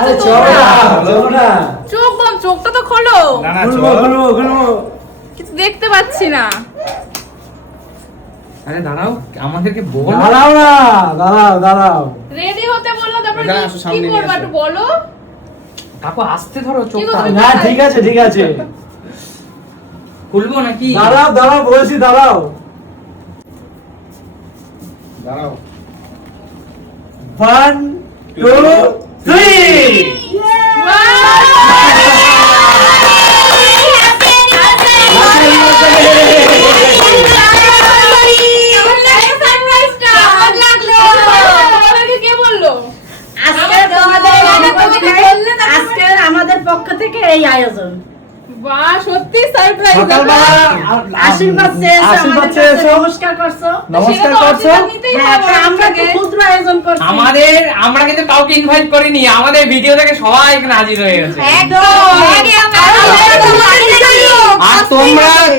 যাচ্ছে চোখ বন্ধ, চোখটা তো খোলো। কিছু দেখতে পাচ্ছি না। আরে দাঁড়াও, আমাদেরকে বলো। দাঁড়াও রেডি হতে বললো, তারপর এখানে আসো, কি সামনে নিয়ে করবা আসো। একটু বলো। কাকু আস্তে ধরো চোখটা। কি না ঠিক আছে খুলবো নাকি? দাঁড়াও বলছি দাঁড়াও 1 2 3 কে বললো? আজকের আমাদের পক্ষ থেকে এই আয়োজন। বাহ, সত্যি সারপ্রাইজ। আশীর্বাদ চেয়েছো, নমস্কার করছো। আমরা তো ক্ষুদ্র আয়োজন করছি। আমরা কিন্তু কাউকে ইনভাইট করিনি, আমাদের ভিডিও থেকে সবাই এখানে হাজির হয়ে গেছে। আর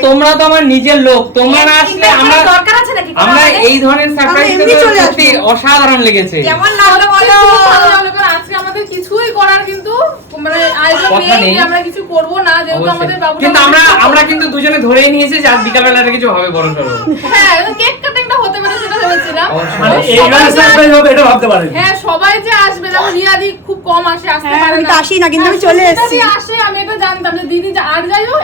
তোমরা তো আমার নিজের লোক, তোমরা না আসলে আমরা এই ধরনের সারপ্রাইজ সত্যি অসাধারণ লেগেছে। আজকে আমাদের কিছুই করার কিন্তু মানে আয়োজন কথা নেই। নেই, আমরা কিছু করব না, যেহেতু আমাদের বাবুটা কিন্তু আমরা কিন্তু দুজনে ধরেই নিয়েছি যে আজ বিকালবেলা কিছু হবে বড় সড়ো। হ্যাঁ, কেক কাটিংটা হতে পারে সেটা ভেবেছিলাম। মানে এইভাবে সারপ্রাইজ হবে এটা ভাবতে পারেন। হ্যাঁ, সবাই যে আসবে, দেখো রিয়াদি খুব কম আসে, আসতে পারে আমি না। তো আসি না, কিন্তু আমি চলে এসেছি। দিদি আসে, আমি এটা জানতাম যে দিদি আর যাই হোক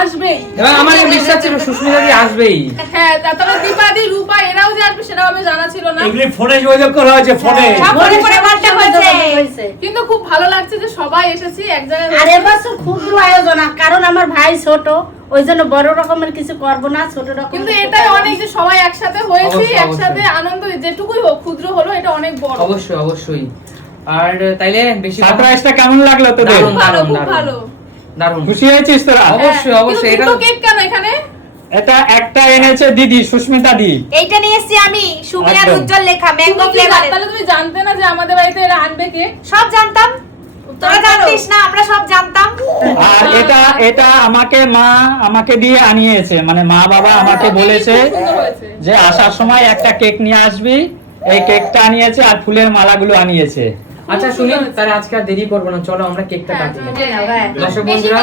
আসবেই। এবং আমার এই বিশ্বাস ছিল সুস্মিতা দি আসবেই। হ্যাঁ, তারপরে দীপাদি, রূপা এরাও যে আসবে সেটাও আমি জানা ছিল না। এগুলি ফোনে যোগাযোগ করা হয়েছে, ফোনে কিন্তু খুব ভালো লাগছে যে সবাই এসেছি এক জায়গায়। আর এবছর ক্ষুদ্র আয়োজন, কারণ আমার ভাই ছোট, ওই জন্য বড় রকমের কিছু করব না, ছোট রকম। কিন্তু এটাই অনেক যে সবাই একসাথে হয়েছি, অবশ্যই, একসাথে আনন্দ যেটুকুই হোক, ক্ষুদ্র হলো, এটা অনেক বড়। অবশ্যই। আর তাইলে বেশি সারপ্রাইজটা কেমন লাগলো তোদের? দারুণ, ভালো, খুব দারুণ। ভালো। দারুণ। খুশি হয়েছিস তোরা? অবশ্যই এটা এটা কেক কেন এখানে? এটা একটা এনেছে দিদি, সুস্মিতা দি। এইটা নিয়ে এসেছি আমি, সুমিয়া একদম। উজ্জ্বল লেখা ম্যাঙ্গো তুমি কি ফ্লেভারের। তাহলে তুমি জানতে না যে আমাদের বাড়িতে এরা আনবে কেক? সব জানতাম, তোরা জানতিস না? আমরা সব জানতাম। আর এটা আমাকে দিয়ে আনিয়েছে, মানে মা বাবা আমাকে বলেছে খুব সুন্দর হয়েছে। যে আসার সময় একটা কেক নিয়ে আসবি। এই কেকটা আনিয়েছে আর ফুলের মালাগুলো আনিয়েছে। আচ্ছা শুনি, তাহলে আজকে আর দেরি করবো না, চলো আমরা কেকটা কাটি। হ্যাঁ। দর্শক বন্ধুরা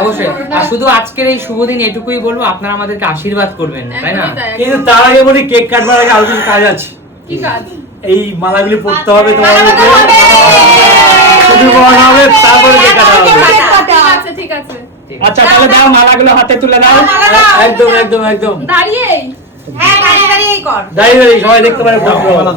অবশ্যই, আর শুধু আজকের এই শুভ দিন এটুকুই বলবো, আপনারা আমাদেরকে আশীর্বাদ করবেন, তাই না? একদমই তাই। কিন্তু তার আগে বলি কেক কাটবার আগে আরো কিছু কাজ আছে। কি কাজ? এই মালাগুলি পড়তে হবে তোমার মালা মধ্যে, পরাতে হবে। শুধু পড়ানো হবে, তারপরে কেক কাটা হবে। ঠিক আছে। আচ্ছা তাহলে দাও, মালাগুলো হাতে তুলে দাও। একদম দাঁড়িয়েই হ্যাঁ, দাঁড়িয়ে দাঁড়িয়েই কর। দাঁড়িয়ে সবাই দেখতে পারে।